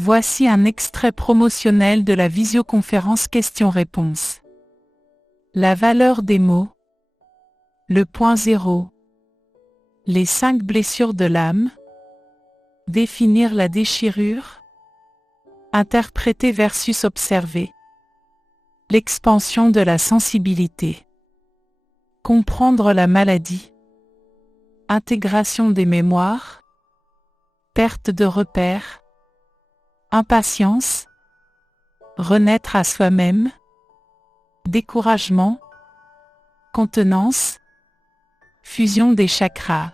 Voici un extrait promotionnel de la visioconférence questions-réponses. La valeur des mots. Le point zéro. Les 5 blessures de l'âme. Définir la déchirure. Interpréter versus observer. L'expansion de la sensibilité. Comprendre la maladie. Intégration des mémoires. Perte de repères. Impatience. Renaître à soi-même. Découragement. Contenance. Fusion des chakras.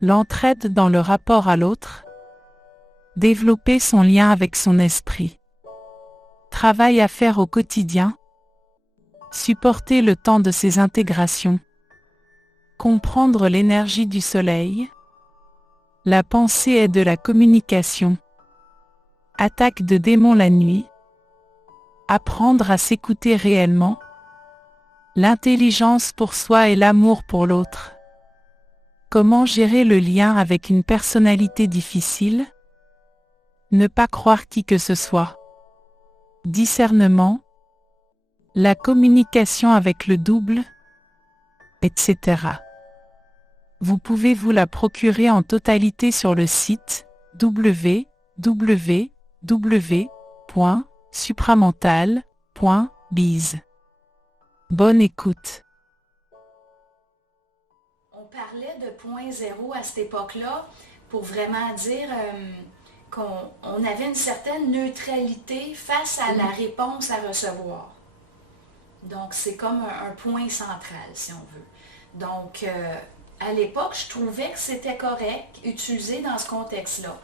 L'entraide dans le rapport à l'autre. Développer son lien avec son esprit. Travail à faire au quotidien. Supporter le temps de ces intégrations. Comprendre l'énergie du soleil. La pensée est de la communication. Attaque de démons la nuit. Apprendre à s'écouter réellement. L'intelligence pour soi et l'amour pour l'autre. Comment gérer le lien avec une personnalité difficile? Ne pas croire qui que ce soit. Discernement. La communication avec le double, etc. Vous pouvez vous la procurer en totalité sur le site www.supramental.biz. Bonne écoute. On parlait de point zéro à cette époque-là pour vraiment dire qu'on avait une certaine neutralité face à la réponse à recevoir. Donc, c'est comme un point central, si on veut. Donc, à l'époque, je trouvais que c'était correct, utilisé dans ce contexte-là.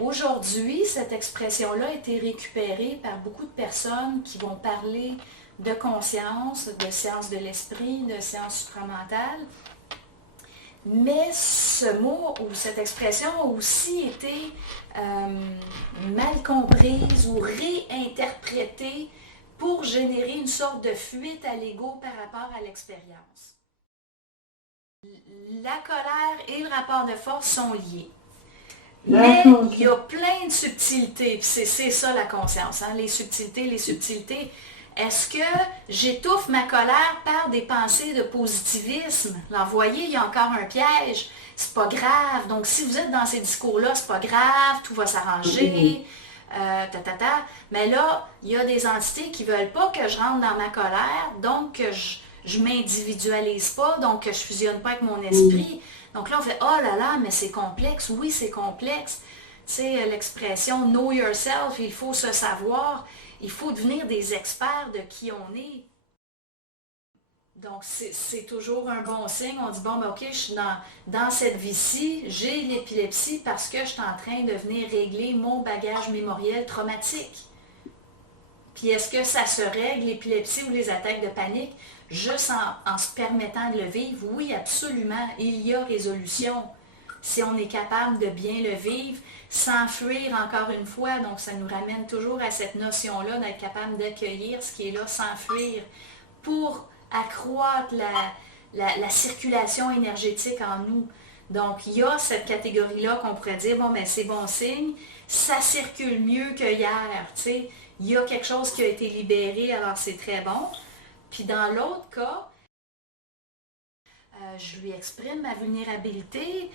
Aujourd'hui, cette expression-là a été récupérée par beaucoup de personnes qui vont parler de conscience, de science de l'esprit, de science supramentale. Mais ce mot ou cette expression a aussi été mal comprise ou réinterprétée pour générer une sorte de fuite à l'ego par rapport à l'expérience. La colère et le rapport de force sont liés. Mais il y a plein de subtilités, puis c'est ça la conscience, hein? Les subtilités. Est-ce que j'étouffe ma colère par des pensées de positivisme? Là, vous voyez, il y a encore un piège. C'est pas grave. Donc, si vous êtes dans ces discours-là, c'est pas grave, tout va s'arranger. Mais là, il y a des entités qui ne veulent pas que je rentre dans ma colère, donc que je ne m'individualise pas, donc que je ne fusionne pas avec mon esprit. Donc là, on fait « Oh là là, mais c'est complexe. » Oui, c'est complexe. Tu sais, l'expression « Know yourself », il faut se savoir. Il faut devenir des experts de qui on est. Donc, c'est toujours un bon signe. On dit, bon, ben, OK, je suis dans cette vie-ci, j'ai l'épilepsie parce que je suis en train de venir régler mon bagage mémoriel traumatique. Puis, est-ce que ça se règle, l'épilepsie ou les attaques de panique, juste en se permettant de le vivre? Oui, absolument. Il y a résolution. Si on est capable de bien le vivre, sans fuir encore une fois. Donc, ça nous ramène toujours à cette notion-là d'être capable d'accueillir ce qui est là sans fuir pour accroître la circulation énergétique en nous. Donc, il y a cette catégorie-là qu'on pourrait dire, bon, ben c'est bon signe, ça circule mieux que hier, tu sais. Il y a quelque chose qui a été libéré, alors c'est très bon. Puis dans l'autre cas, je lui exprime ma vulnérabilité,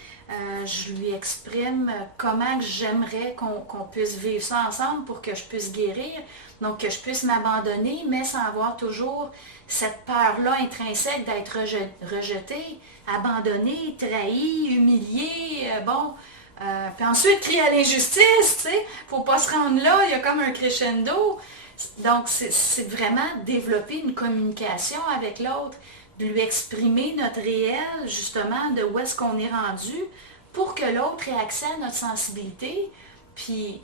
je lui exprime comment j'aimerais qu'on puisse vivre ça ensemble pour que je puisse guérir, donc que je puisse m'abandonner, mais sans avoir toujours cette peur-là intrinsèque d'être rejetée, abandonnée, trahie, humiliée, puis ensuite crier à l'injustice, tu sais, faut pas se rendre là, il y a comme un crescendo. Donc c'est vraiment développer une communication avec l'autre, de lui exprimer notre réel, justement, de où est-ce qu'on est rendu, pour que l'autre ait accès à notre sensibilité. Puis,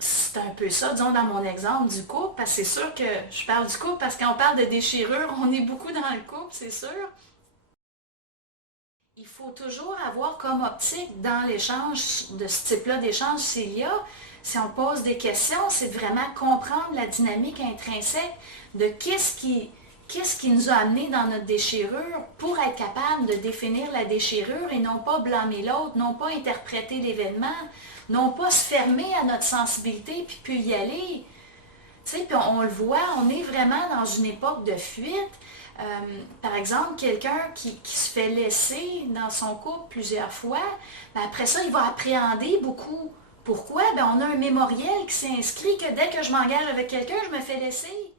c'est un peu ça, disons, dans mon exemple du couple, parce que c'est sûr que je parle du couple, parce que quand on parle de déchirure, on est beaucoup dans le couple, c'est sûr. Il faut toujours avoir comme optique dans l'échange, de ce type-là d'échange, s'il y a, si on pose des questions, c'est vraiment comprendre la dynamique intrinsèque de qu'est-ce qui nous a amené dans notre déchirure pour être capable de définir la déchirure et non pas blâmer l'autre, non pas interpréter l'événement, non pas se fermer à notre sensibilité puis y aller. Tu sais, puis on le voit, on est vraiment dans une époque de fuite. Par exemple, quelqu'un qui se fait laisser dans son couple plusieurs fois, ben après ça, il va appréhender beaucoup. Pourquoi? Ben on a un mémoriel qui s'inscrit que dès que je m'engage avec quelqu'un, je me fais laisser.